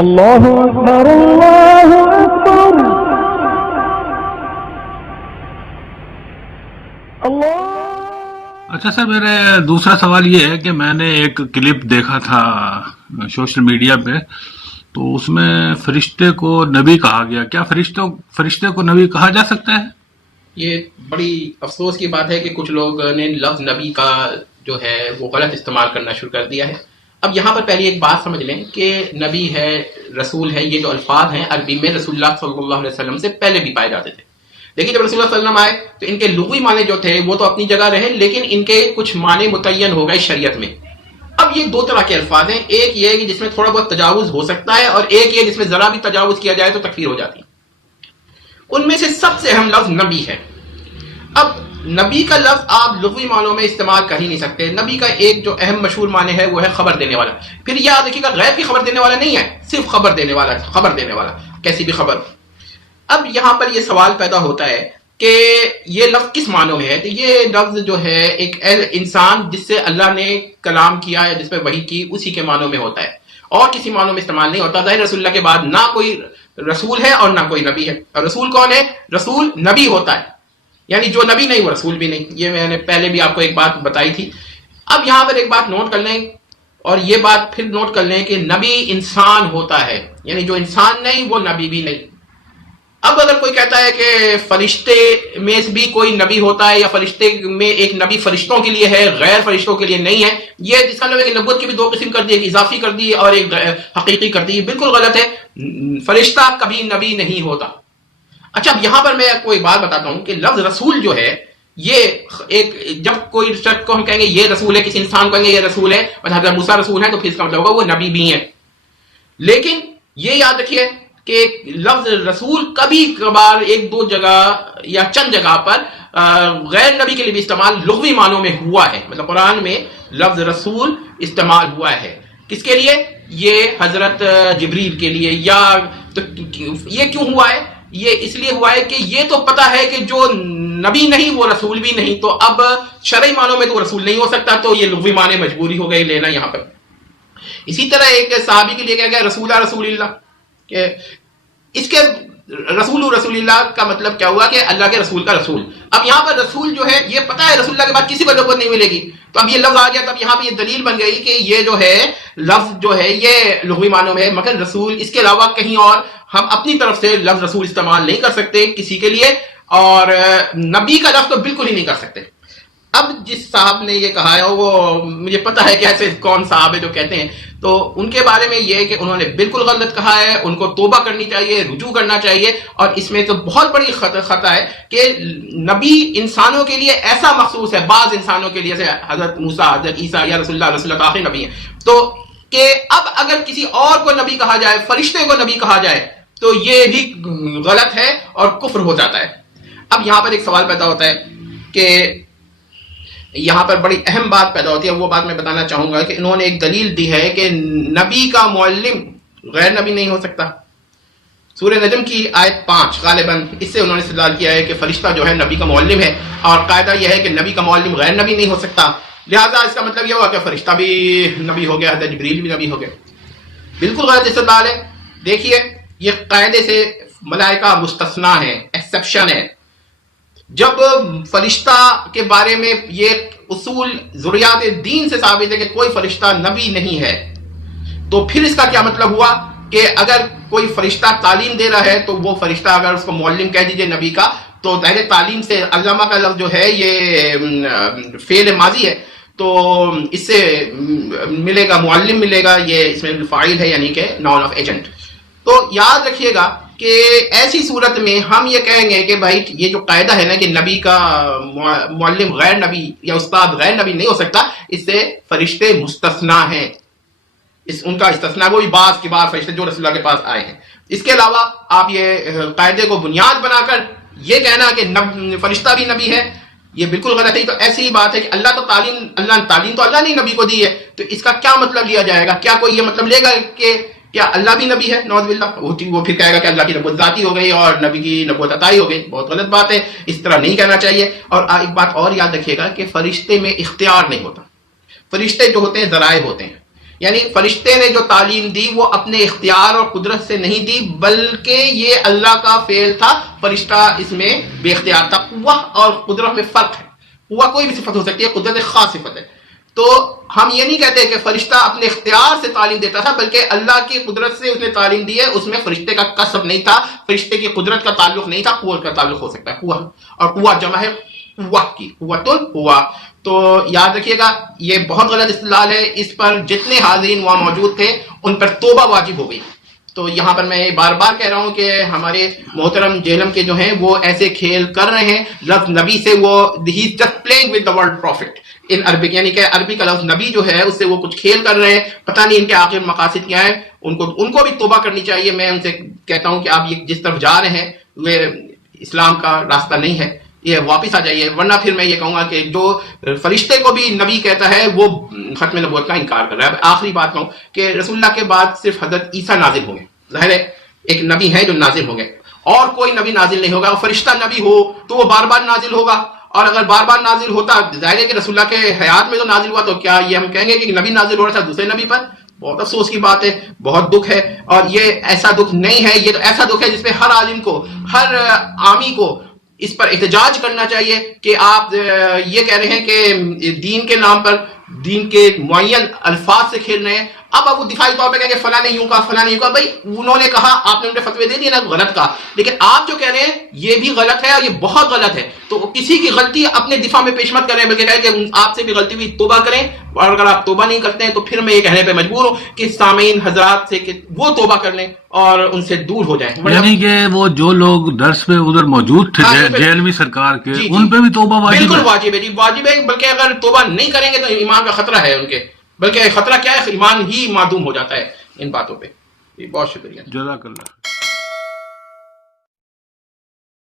اللہ اکبر اللہ اکبر اللہ۔ اچھا سر، میرے دوسرا سوال یہ ہے کہ میں نے ایک کلپ دیکھا تھا سوشل میڈیا پہ، تو اس میں فرشتے کو نبی کہا گیا. کیا فرشتے کو نبی کہا جا سکتا ہے؟ یہ بڑی افسوس کی بات ہے کہ کچھ لوگ نے لفظ نبی کا جو ہے وہ غلط استعمال کرنا شروع کر دیا ہے. اب یہاں پر پہلی ایک بات سمجھ لیں کہ نبی ہے، رسول ہے، یہ جو الفاظ ہیں عربی میں رسول اللہ صلی اللہ علیہ وسلم سے پہلے بھی پائے جاتے تھے. لیکن جب رسول اللہ صلی اللہ علیہ وسلم آئے تو ان کے لغوی معنی جو تھے وہ تو اپنی جگہ رہے، لیکن ان کے کچھ معنی متعین ہو گئے شریعت میں. اب یہ دو طرح کے الفاظ ہیں، ایک یہ ہے کہ جس میں تھوڑا بہت تجاوز ہو سکتا ہے، اور ایک یہ جس میں ذرا بھی تجاوز کیا جائے تو تکفیر ہو جاتی ہے. ان میں سے سب سے اہم لفظ نبی ہے. اب نبی کا لفظ آپ لغوی معنوں میں استعمال کر ہی نہیں سکتے. نبی کا ایک جو اہم مشہور معنی ہے وہ ہے خبر دینے والا. پھر یاد رکھیے گا غیب کی خبر دینے والا نہیں ہے، صرف خبر دینے والا، خبر دینے والا، کیسی بھی خبر. اب یہاں پر یہ سوال پیدا ہوتا ہے کہ یہ لفظ کس معنوں میں ہے. تو یہ لفظ جو ہے ایک انسان جس سے اللہ نے کلام کیا یا جس پہ وحی کی اسی کے معنوں میں ہوتا ہے، اور کسی معنوں میں استعمال نہیں ہوتا. ظاہر رسول اللہ کے بعد نہ کوئی رسول ہے اور نہ کوئی نبی ہے. اور رسول کون ہے؟ رسول نبی ہوتا ہے، یعنی جو نبی نہیں وہ رسول بھی نہیں. یہ میں نے پہلے بھی آپ کو ایک بات بتائی تھی. اب یہاں پر ایک بات نوٹ کر لیں، اور یہ بات پھر نوٹ کر لیں کہ نبی انسان ہوتا ہے، یعنی جو انسان نہیں وہ نبی بھی نہیں. اب اگر کوئی کہتا ہے کہ فرشتے میں بھی کوئی نبی ہوتا ہے، یا فرشتے میں ایک نبی فرشتوں کے لیے ہے غیر فرشتوں کے لیے نہیں ہے، یہ جس کا مطلب ہے کہ نبوت کی بھی دو قسم کر دی، ایک اضافی کر دی اور ایک حقیقی کر دی، بالکل غلط ہے. فرشتہ کبھی نبی نہیں ہوتا. اچھا، اب یہاں پر میں آپ کو ایک بات بتاتا ہوں کہ لفظ رسول جو ہے، یہ ایک جب کوئی شخص کو ہم کہیں گے یہ رسول ہے، کسی انسان کو کہیں گے یہ رسول ہے، اور حضرت موسیٰ رسول ہے، تو پھر اس کا مطلب ہوگا وہ نبی بھی ہیں. لیکن یہ یاد رکھیے کہ لفظ رسول کبھی کبھار ایک دو جگہ یا چند جگہ پر غیر نبی کے لیے بھی استعمال لغوی معنوں میں ہوا ہے. مطلب قرآن میں لفظ رسول استعمال ہوا ہے. کس کے لیے؟ یہ حضرت جبریل کے لیے. یا تو یہ کیوں ہوا ہے؟ یہ اس لیے ہوا ہے کہ یہ تو پتا ہے کہ جو نبی نہیں وہ رسول بھی نہیں، تو اب شرعی معنوں میں تو رسول نہیں ہو سکتا، تو یہ لغوی معنی مجبوری ہو گئی لینا یہاں پر. اسی طرح ایک صحابی کے لیے کیا گیا رسول اللہ، کہ اس کے رسول اللہ کا مطلب کیا ہوا کہ اللہ کے رسول کا رسول. اب یہاں پر رسول جو ہے یہ پتا ہے رسول اللہ کے بعد کسی کو نبوت نہیں ملے گی، تو اب یہ لفظ آ گیا. تب یہاں پہ یہ دلیل بن گئی کہ یہ جو ہے لفظ جو ہے یہ لغوی معنوں میں ہے، مگر رسول اس کے علاوہ کہیں اور ہم اپنی طرف سے لفظ رسول استعمال نہیں کر سکتے کسی کے لیے، اور نبی کا لفظ تو بالکل ہی نہیں کر سکتے. اب جس صاحب نے یہ کہا ہے وہ مجھے پتا ہے کہ ایسے کون صاحب ہے جو کہتے ہیں، تو ان کے بارے میں یہ ہے کہ انہوں نے بالکل غلط کہا ہے. ان کو توبہ کرنی چاہیے، رجوع کرنا چاہیے. اور اس میں تو بہت بڑی خطا ہے کہ نبی انسانوں کے لیے ایسا مخصوص ہے، بعض انسانوں کے لیے، جیسے حضرت موسیٰ، حضرت عیسیٰ یا رسول اللہ آخری نبی ہیں، تو کہ اب اگر کسی اور کو نبی کہا جائے، فرشتے کو نبی کہا جائے، تو یہ بھی غلط ہے اور کفر ہو جاتا ہے. اب یہاں پر ایک سوال پیدا ہوتا ہے کہ یہاں پر بڑی اہم بات پیدا ہوتی ہے، وہ بات میں بتانا چاہوں گا کہ انہوں نے ایک دلیل دی ہے کہ نبی کا معلم غیر نبی نہیں ہو سکتا. سورہ نجم کی آیت 5 غالباً اس سے انہوں نے استدلال کیا ہے کہ فرشتہ جو ہے نبی کا معلم ہے، اور قاعدہ یہ ہے کہ نبی کا معلم غیر نبی نہیں ہو سکتا. لہذا اس کا مطلب یہ ہوا کہ فرشتہ بھی نبی ہو گیا، حضرت جبریل بھی نبی ہو گیا. بالکل غلط استدلال ہے. دیکھیے یہ قاعدے سے ملائکہ مستثنا ہے، ایکسیپشن ہے. جب فرشتہ کے بارے میں یہ اصول ذریات دین سے ثابت ہے کہ کوئی فرشتہ نبی نہیں ہے، تو پھر اس کا کیا مطلب ہوا کہ اگر کوئی فرشتہ تعلیم دے رہا ہے تو وہ فرشتہ اگر اس کو معلم کہہ دیجئے نبی کا، تو ظاہر تعلیم سے علامہ کا لفظ جو ہے یہ فعل ماضی ہے، تو اس سے ملے گا معلم ملے گا، یہ اس میں فاعل ہے یعنی کہ ناؤن آف ایجنٹ. تو یاد رکھیے گا کہ ایسی صورت میں ہم یہ کہیں گے کہ بھائی یہ جو قاعدہ ہے نا کہ نبی کا معلم غیر نبی یا استاد غیر نبی نہیں ہو سکتا، اس سے فرشتے مستثنا ہیں. ان کا استثناء وہ بھی بعض کے بعد فرشتے جو رسول اللہ کے پاس آئے ہیں. اس کے علاوہ آپ یہ قاعدے کو بنیاد بنا کر یہ کہنا کہ فرشتہ بھی نبی ہے، یہ بالکل غلط ہے. تو ایسی ہی بات ہے کہ اللہ تو اللہ نے نبی کو دی ہے، تو اس کا کیا مطلب لیا جائے گا؟ کیا کوئی یہ مطلب لے گا کہ کیا اللہ بھی نبی ہے؟ نعوذ باللہ. وہ پھر کہے گا کہ اللہ کی نبوت ذاتی ہو گئی اور نبی کی نبوت عطائی ہو گئی. بہت غلط بات ہے، اس طرح نہیں کہنا چاہیے. اور ایک بات اور یاد رکھیے گا کہ فرشتے میں اختیار نہیں ہوتا. فرشتے جو ہوتے ہیں ذرائع ہوتے ہیں، یعنی فرشتے نے جو تعلیم دی وہ اپنے اختیار اور قدرت سے نہیں دی، بلکہ یہ اللہ کا فعل تھا. فرشتہ اس میں بے اختیار تھا. قوہ اور قدرت میں فرق ہے. قوہ کوئی بھی صفت ہو سکتی ہے، قدرت ایک خاص صفت ہے. تو ہم یہ نہیں کہتے کہ فرشتہ اپنے اختیار سے تعلیم دیتا تھا، بلکہ اللہ کی قدرت سے اس نے تعلیم دی ہے. اس میں فرشتے کا کسب نہیں تھا، فرشتے کی قدرت کا تعلق نہیں تھا. قوت کا تعلق ہو سکتا ہے، قوہ. اور قوہ جمع ہے قوہ کی، قوت القوہ. تو یاد رکھیے گا یہ بہت غلط استدلال ہے. اس پر جتنے حاضرین وہاں موجود تھے ان پر توبہ واجب ہو گئی. تو یہاں پر میں بار بار کہہ رہا ہوں کہ ہمارے محترم جہلم کے جو ہیں وہ ایسے کھیل کر رہے ہیں لفظ نبی سے. وہ ہی is just playing with the word prophet in Arabic, یعنی کہ عربی کا لفظ نبی جو ہے اس سے وہ کچھ کھیل کر رہے ہیں. پتہ نہیں ان کے آخر مقاصد کیا ہیں. ان کو بھی توبہ کرنی چاہیے. میں ان سے کہتا ہوں کہ آپ یہ جس طرف جا رہے ہیں وہ اسلام کا راستہ نہیں ہے، یہ واپس آ جائیے. ورنہ پھر میں یہ کہوں گا کہ جو فرشتے کو بھی نبی کہتا ہے وہ ختم نبوت کا انکار کر رہا ہے. آخری بات کہوں کہ رسول اللہ کے بعد صرف حضرت عیسیٰ نازل ہوں گے. ظاہر ہے ایک نبی ہے جو نازل ہوں گے، اور کوئی نبی نازل نہیں ہوگا. فرشتہ نبی ہو تو وہ بار بار نازل ہوگا، اور اگر بار بار نازل ہوتا ظاہر ہے کہ رسول اللہ کے حیات میں تو نازل ہوا، تو کیا یہ ہم کہیں گے کہ نبی نازل ہو رہا تھا دوسرے نبی پر؟ بہت افسوس کی بات ہے، بہت دکھ ہے. اور یہ ایسا دکھ نہیں ہے، یہ تو ایسا دکھ ہے جس پہ ہر عالم کو، ہر عامی کو اس پر احتجاج کرنا چاہیے کہ آپ یہ کہہ رہے ہیں کہ دین کے نام پر دین کے معین الفاظ سے کھیل رہے ہیں. اب وہ دفاعی طور پہ کہیں گے فلاں نے یوں کہا، فلاں نے یوں کہا. بھائی انہوں نے کہا، آپ نے ان کے فتوے دے دیے نا، غلط کہا. لیکن آپ جو کہہ رہے ہیں یہ بھی غلط ہے اور یہ بہت غلط ہے. تو کسی کی غلطی اپنے دفاع میں پیش مت کریں، بلکہ کہیں کہ آپ سے بھی غلطی ہوئی، توبہ کریں. اور اگر آپ توبہ نہیں کرتے ہیں تو پھر میں یہ کہنے پہ مجبور ہوں کہ سامعین حضرات سے کہ وہ توبہ کر لیں اور ان سے دور ہو جائیں. یعنی کہ وہ جو لوگ درس پہ ادھر موجود تھے جیلوی سرکار کے، ان پہ بھی توبہ واجب ہے؟ بالکل واجب ہے جی، واجب ہے. بلکہ اگر توبہ نہیں کریں گے تو ایمان کا خطرہ ہے ان کے. بلکہ خطرہ کیا ہے، ایمان ہی معدوم ہو جاتا ہے ان باتوں پہ. بہت شکریہ. جزاک اللہ.